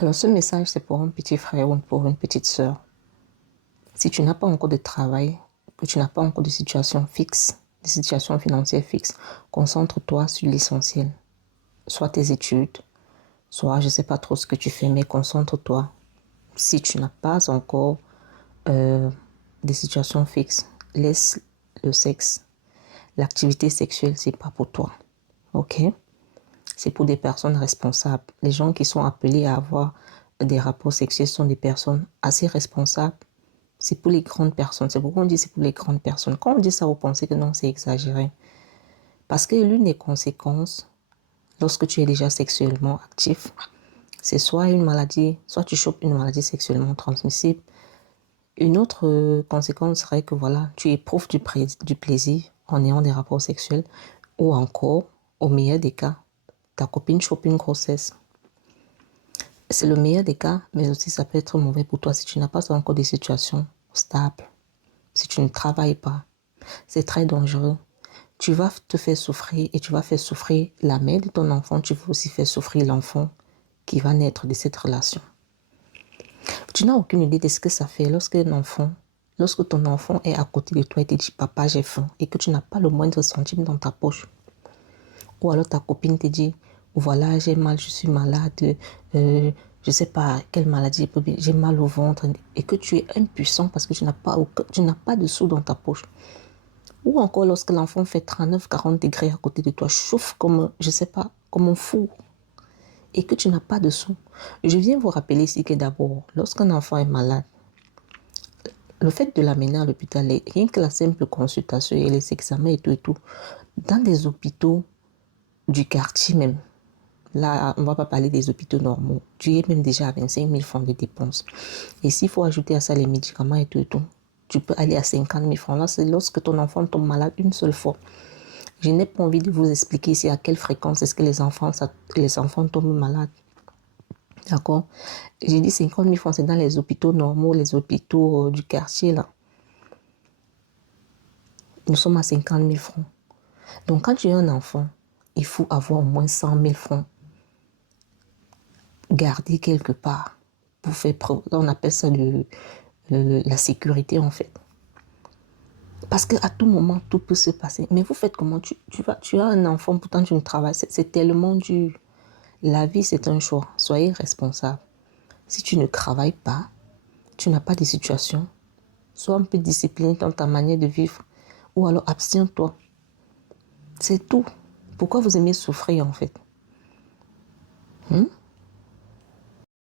Alors, ce message, c'est pour un petit frère ou pour une petite sœur. Si tu n'as pas encore de travail, que tu n'as pas encore de situation fixe, de situation financière fixe, concentre-toi sur l'essentiel. Soit tes études, soit je ne sais pas trop ce que tu fais, mais concentre-toi. Si tu n'as pas encore des situations fixes, laisse le sexe. L'activité sexuelle, c'est pas pour toi. Ok? C'est pour des personnes responsables. Les gens qui sont appelés à avoir des rapports sexuels sont des personnes assez responsables. C'est pour les grandes personnes. C'est pourquoi on dit c'est pour les grandes personnes. Quand on dit ça, vous pensez que non, c'est exagéré. Parce que l'une des conséquences, lorsque tu es déjà sexuellement actif, c'est soit une maladie, soit tu chopes une maladie sexuellement transmissible. Une autre conséquence serait que voilà, tu éprouves du plaisir en ayant des rapports sexuels, ou encore, au meilleur des cas, ta copine chope une grossesse. C'est le meilleur des cas, mais aussi ça peut être mauvais pour toi si tu n'as pas encore des situations stables, si tu ne travailles pas. C'est très dangereux. Tu vas te faire souffrir et tu vas faire souffrir la mère de ton enfant. Tu vas aussi faire souffrir l'enfant qui va naître de cette relation. Tu n'as aucune idée de ce que ça fait lorsque ton enfant est à côté de toi et te dit papa j'ai faim et que tu n'as pas le moindre centime dans ta poche. Ou alors ta copine te dit voilà j'ai mal, je suis malade, je sais pas quelle maladie, j'ai mal au ventre et que tu es impuissant parce que tu n'as pas de sous dans ta poche. Ou encore lorsque l'enfant fait 39-40 degrés à côté de toi, chauffe comme, je sais pas, comme un fou et que tu n'as pas de sous. Je viens vous rappeler ici que d'abord, lorsqu'un enfant est malade, le fait de l'amener à l'hôpital, rien que la simple consultation et les examens et tout, dans des hôpitaux du quartier même, là, on ne va pas parler des hôpitaux normaux, tu es même déjà à 25 000 francs de dépenses. Et s'il faut ajouter à ça les médicaments et tout, tu peux aller à 50 000 francs. Là, c'est lorsque ton enfant tombe malade une seule fois. Je n'ai pas envie de vous expliquer ici à quelle fréquence est-ce que les enfants tombent malades. D'accord? J'ai dit 50 000 francs, c'est dans les hôpitaux normaux, les hôpitaux du quartier, là. Nous sommes à 50 000 francs. Donc, quand tu es un enfant, il faut avoir au moins 100 000 francs gardés quelque part pour faire preuve. On appelle ça la sécurité, en fait. Parce qu'à tout moment, tout peut se passer. Mais vous faites comment? Tu as un enfant, pourtant tu ne travailles. C'est tellement dur. La vie, c'est un choix. Soyez responsable. Si tu ne travailles pas, tu n'as pas de situation, sois un peu discipliné dans ta manière de vivre. Ou alors abstiens-toi. C'est tout. Pourquoi vous aimez souffrir en fait?